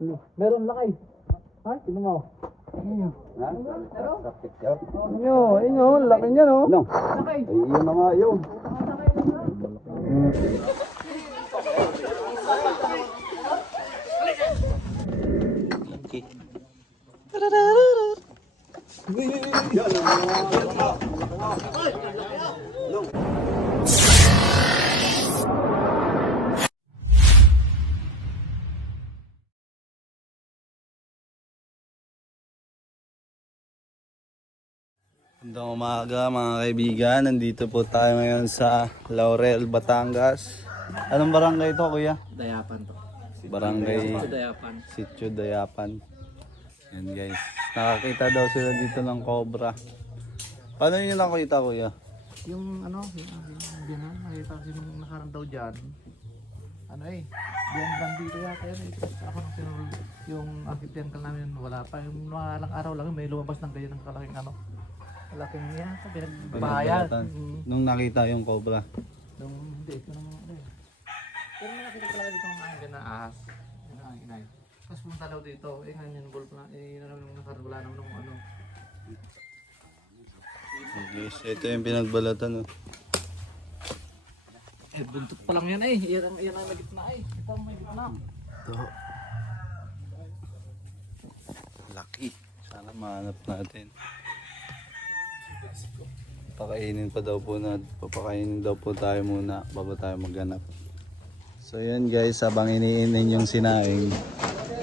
Meron lakay. Ay, sino mo? Ha? Sakit ka? Inyo, laki niya no. Ano? Ay, yun na nga yun. Magandang umaga mga kaibigan, nandito po tayo ngayon sa Laurel, Batangas. Anong barangay ito kuya? Dayapan to. Barangay Dayapan. Sitio Dayapan. Yan guys, nakakita daw sila dito ng cobra. Paano nyo nakita kuya? Yung ano, yung nakita kasi nung nakarang daw dyan. Ano yung bandito yata yan Ako nung sinurul, yung akitian namin wala pa. Yung mga araw lang may lumabas ng ganyan ng kalaking ano. Malaking yan, pinagbahayan. Nung nakita yung cobra. Nung hindi, ito naman Pero may nakita talaga dito ng angin na ahas. Yung angin na yun. Tapos punta daw dito, ganyan bulb na, nung nakarang wala naman nung ano. Guys, ito yung pinagbalatan. Buntot pa lang yan yan ang may gitna Ito ang may gitna. Ito. Laki. Sana mahanap natin. Papakainin daw po tayo muna bago tayo maghanap. So yan guys, habang iniinin yung sinaing,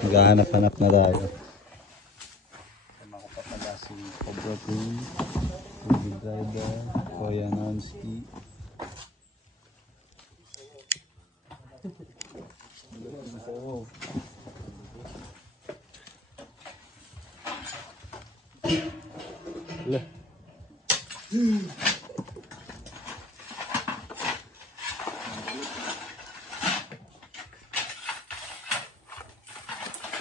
maghahanap-hanap na tayo. Makapapala si Cobra Queen, Ruby Driver, Koya Nonski.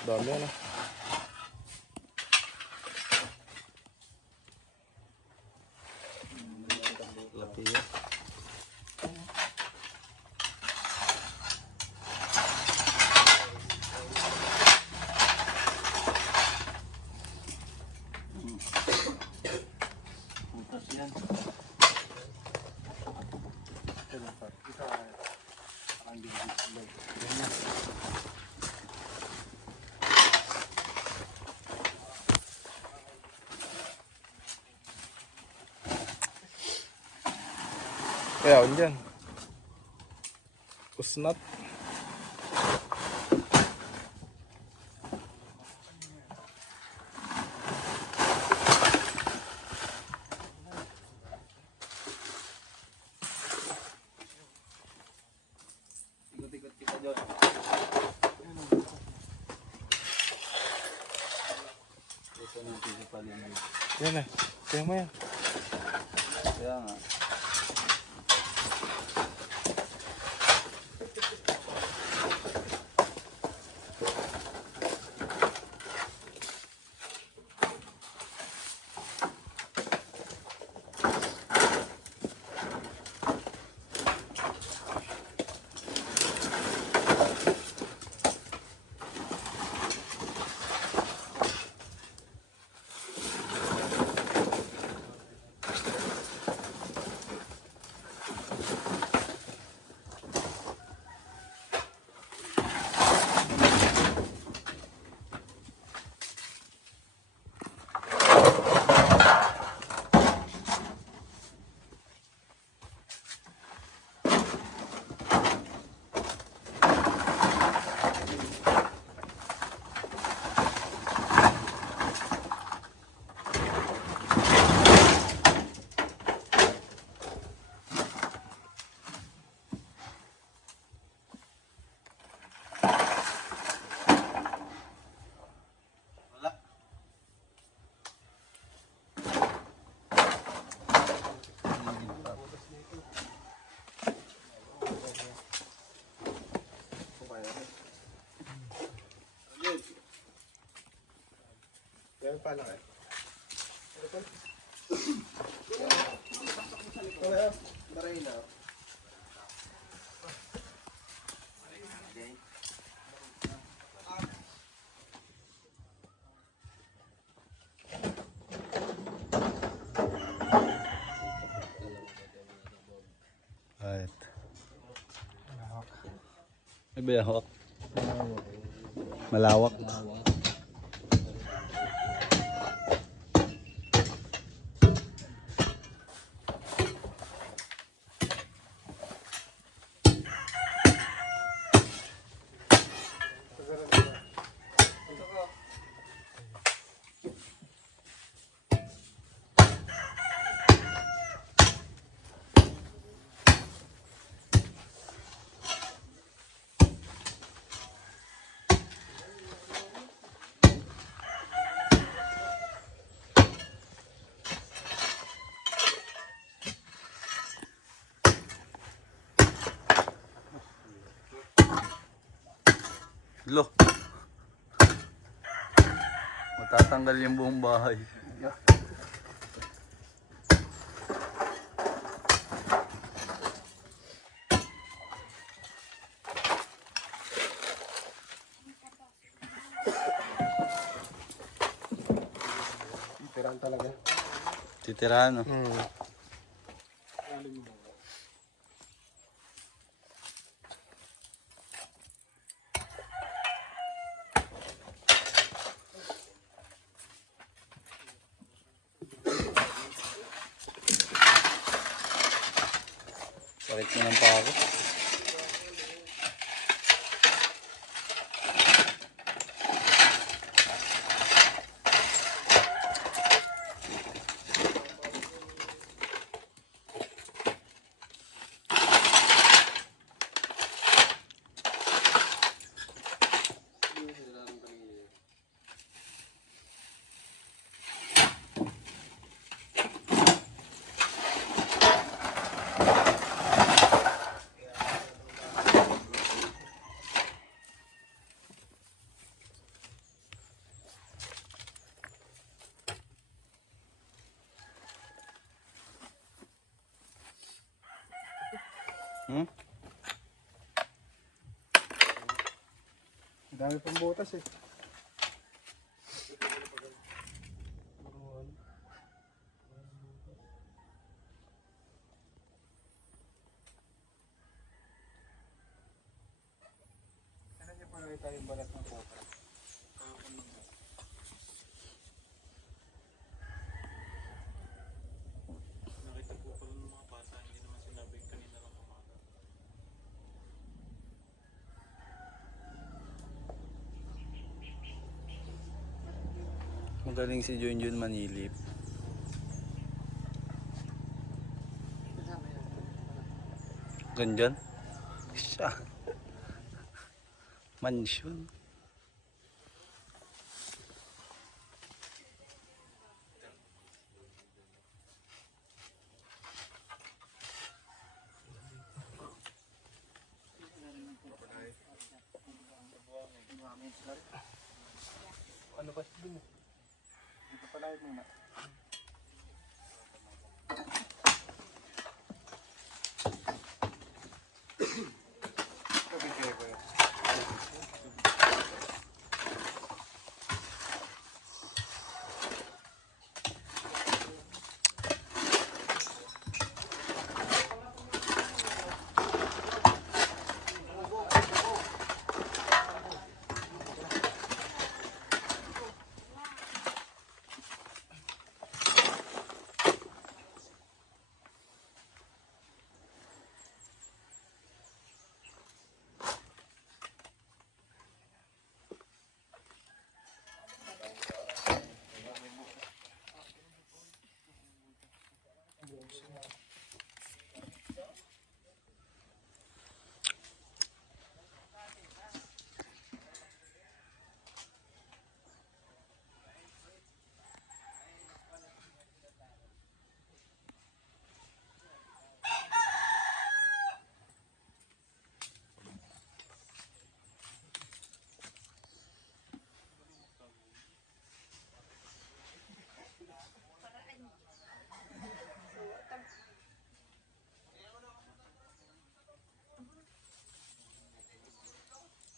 Dami na. Laki ya. Putas yan. Kaya ako dyan. Kusnat. Ikot-ikot kita dyan. Ito na principal yan. Yan na. Kaya mo yan. Kaya nga. Kaya pa lang May bayahok. Malawak. Lo. Matatanggal yung buong bahay. Tirahan talaga. Titirahan, no? Sakit mo ng pako. Dami pang butas eh. Kailan niyo pa nakita yung balat ng kopra? Nakita po pala ng mga bata, hindi naman sinabi kanina lang umaga. Magaling si Junjun manilip. Ganyan? Siya. Mansyon. Ano ba dun? Dito pala muna.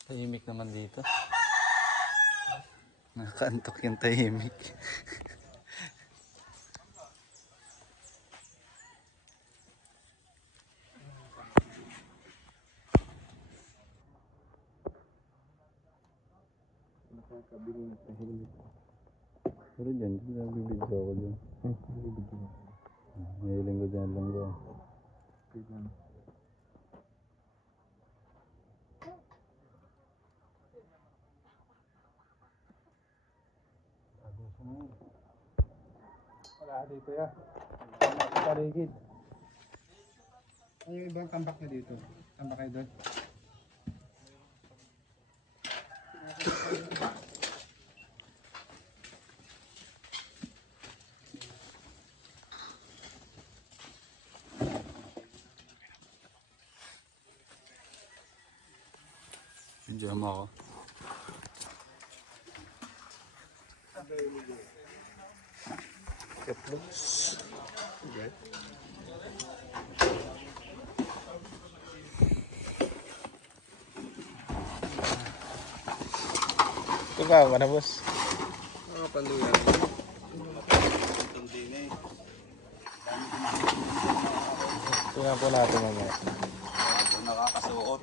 Tahimik naman dito. Nakaantok yung tahimik. Pero dyan, nagbibidyo ako dyan. May linggo dyan, linggo. Wala dito ya. Paligid. Ano yung ibang tambak na dito? Tambak kayo doon? Diyan ako. Ito ka, na boss. Mga panduyan. Ito nga po natin mamaya. Nakakasuot.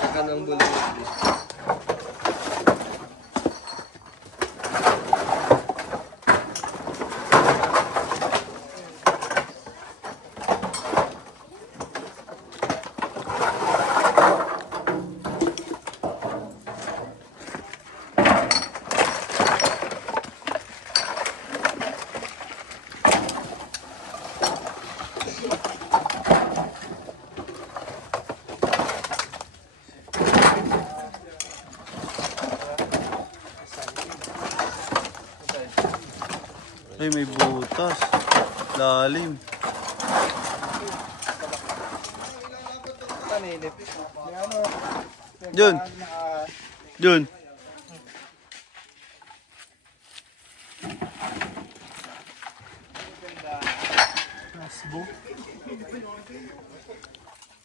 Saka ng bulong. Ay, may butas. Lalim. Paninip. May ano? Jun. Jun.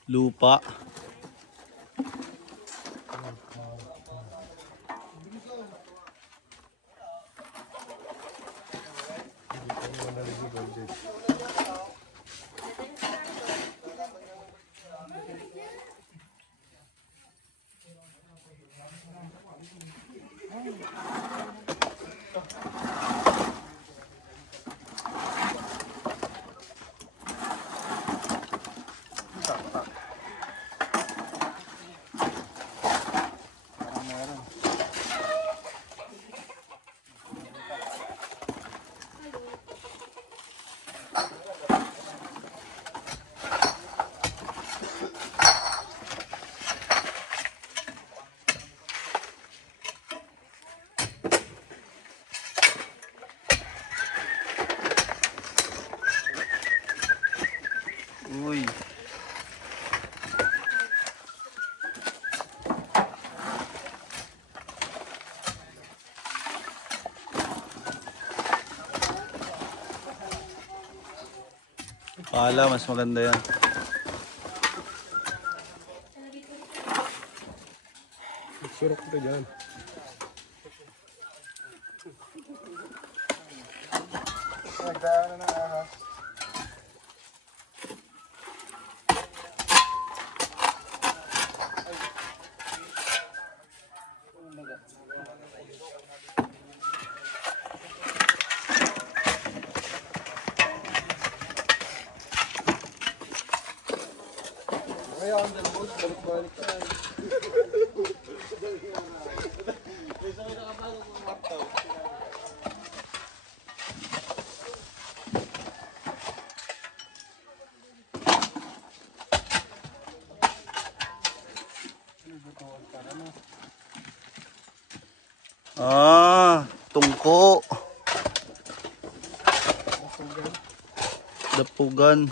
Lupa. Uy. Pala, mas maganda yan. Surok ko dyan. Nagdaan na ng ahas. Kaya ang dalbos, balik-balik ka. Ah, tungko. Dapugan.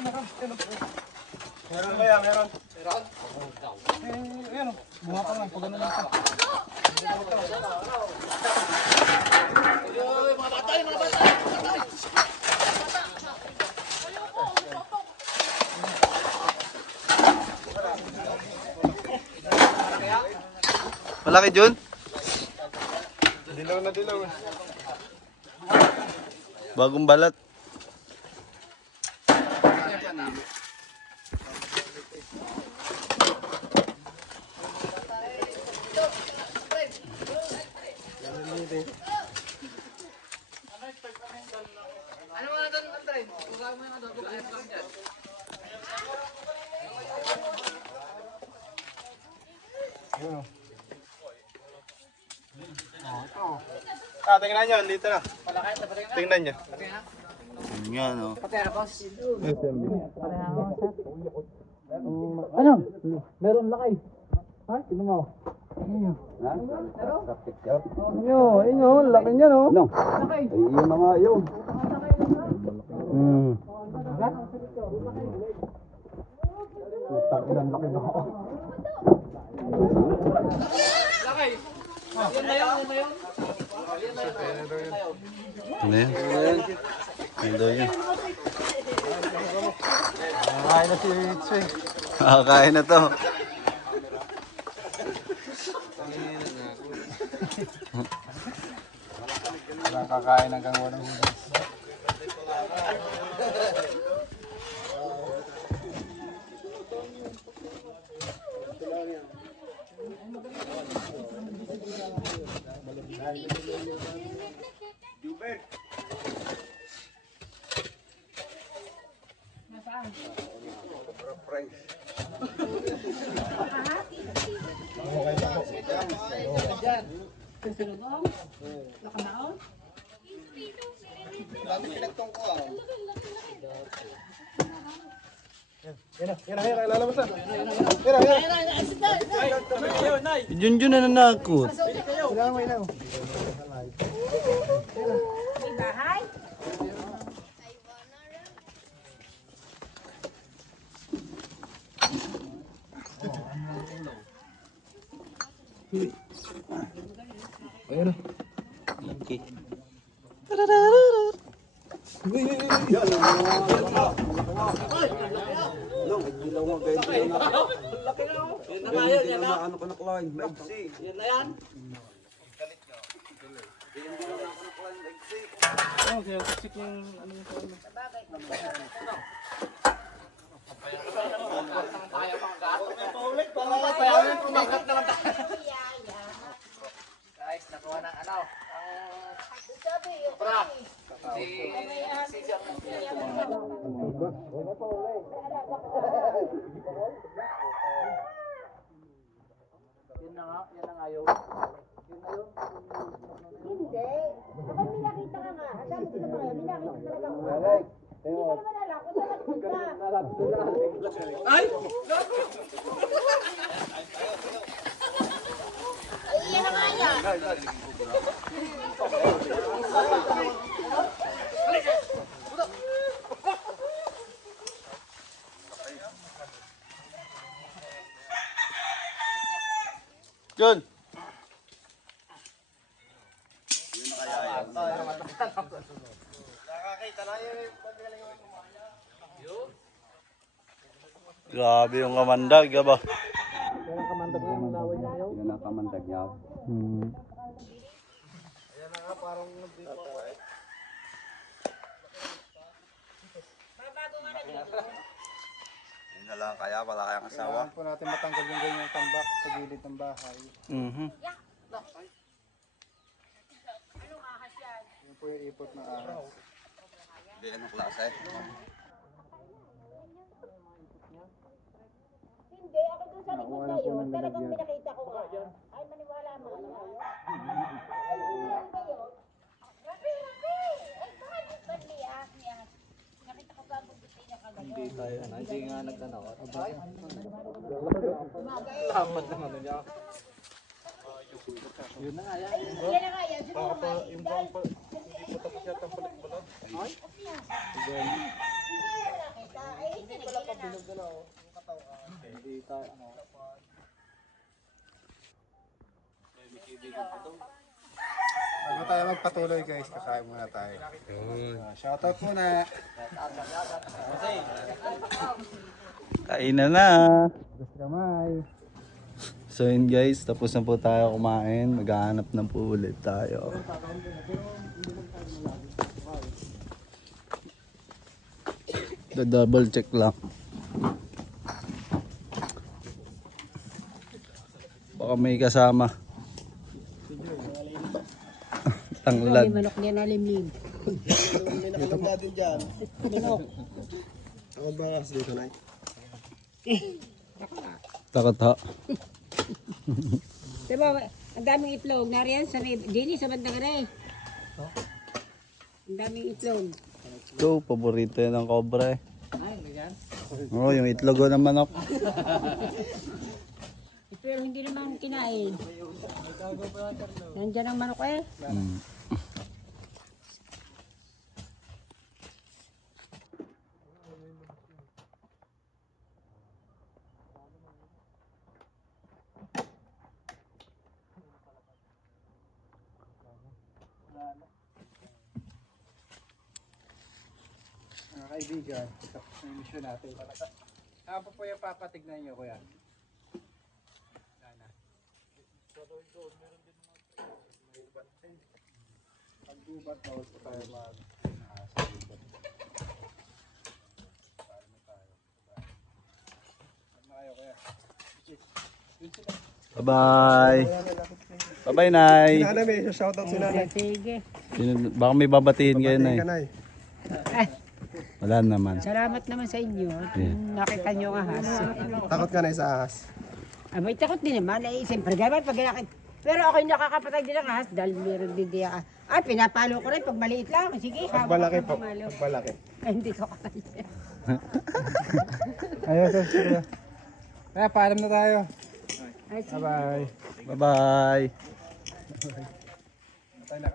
Meron ba yan? Meron? Meron? Ayan o. Buha ka lang. Pag ano lang ka. Malaki Jun? Dilaw na dilaw. Bagong balat. Ano mga doon, Andre? Kuha mo yung doon. Ayun lang dyan. Ayan o. Tingnan nyo. Dito na. Tingnan nyo. Yan o. Ano? Meron lakay. Ha? Sino mo? Ayun, laki niya no. No. Lakay. Ay, yun na nga yun. Hmm. Takilan laki na ako. Lakay. Yun na yun, yun na yun. Ano yun? Ano daw yun? Ay na si Itsoy. Kakain na to. Nakakain hanggang walang hudas. Yan, lalabas na. Junjun na nanakot. Okay. Guys, nakuha ng ano? Bra. Yun na nga, yan ang ayaw. Yun na yun. Hindi. Ako may nakita ka nga. Sabi ko sa mga, may nakita talaga ako. Hindi ko naman alam kung saan nagpunta. Ay! Ay, yan na nga yan. Jun. Grabe yung kamandag, ba? Yan ang kamandag yung laway na ayaw. Yan ang kamandag niya. Hmm. Yun na lang kaya, wala kayang asawa. Kailangan po natin matanggal yung ganyang tambak sa gilid ng bahay. Mhm. Yun po yung ipot ng ahas. Hindi, anong klase? Hindi, ako dun sa likod na yun. Talagang pinakita ko nga. Ay, maniwala mo. Ay, yan ba yun? Rapi, Rapi! Ay, bakit ba niya? Nakita ko ba ang bugtay niya kagayon? Hindi tayo, hindi nga nagtanaw. Lapat naman niya. Yun na nga yan. Ay, yan na nga yan. Siguro nga. Yung bang hindi po tapos yata ang palit-palit. Hindi ko nakita. Ay, Bago tayo magpatuloy guys, kakain muna tayo. Shoutout muna. Kainan na. Gusto kamay. So yun guys, tapos na po tayo kumain. Maghahanap na po ulit tayo. Double check lang. Baka may kasama. Tanglad. Manok niya na limlim. Ako ba kasi dito na? Takot ha. Diba, ang daming itlog. Nariyan sa Dini, sa bandang rin. Ang daming itlog. Ito, paborito yan ng cobra eh. Ay, ganyan. Oo, yung itlog ng manok. Pero hindi naman kinain. Nandiyan ang manok eh. Mm. Mga kaibigan, tapos na yung mission natin. Ano po yung papatignan nyo kuya? Paggubat daw po tayo mag Bye-bye. Bye-bye, Nay. Nanay, may shoutout si nanay. Sige. Baka may babatiin kayo, Nay. Kanay. Wala naman. Salamat naman sa inyo. Yeah. Nakita nyo ang ahas. Takot ka na sa ahas. Abay, takot din naman. Eh, siyempre, gawin pag nakita. Pero ako'y nakakapatay din ng ahas dahil meron din di ako. Ay, pinapalo ko rin pag maliit lang. Sige, Pagbalaki po. pumalo. Pagbalaki. Ay, hindi ko kaya. Ayun, sir. Kaya, paalam na tayo. Ay, sige. Bye-bye. Bye-bye.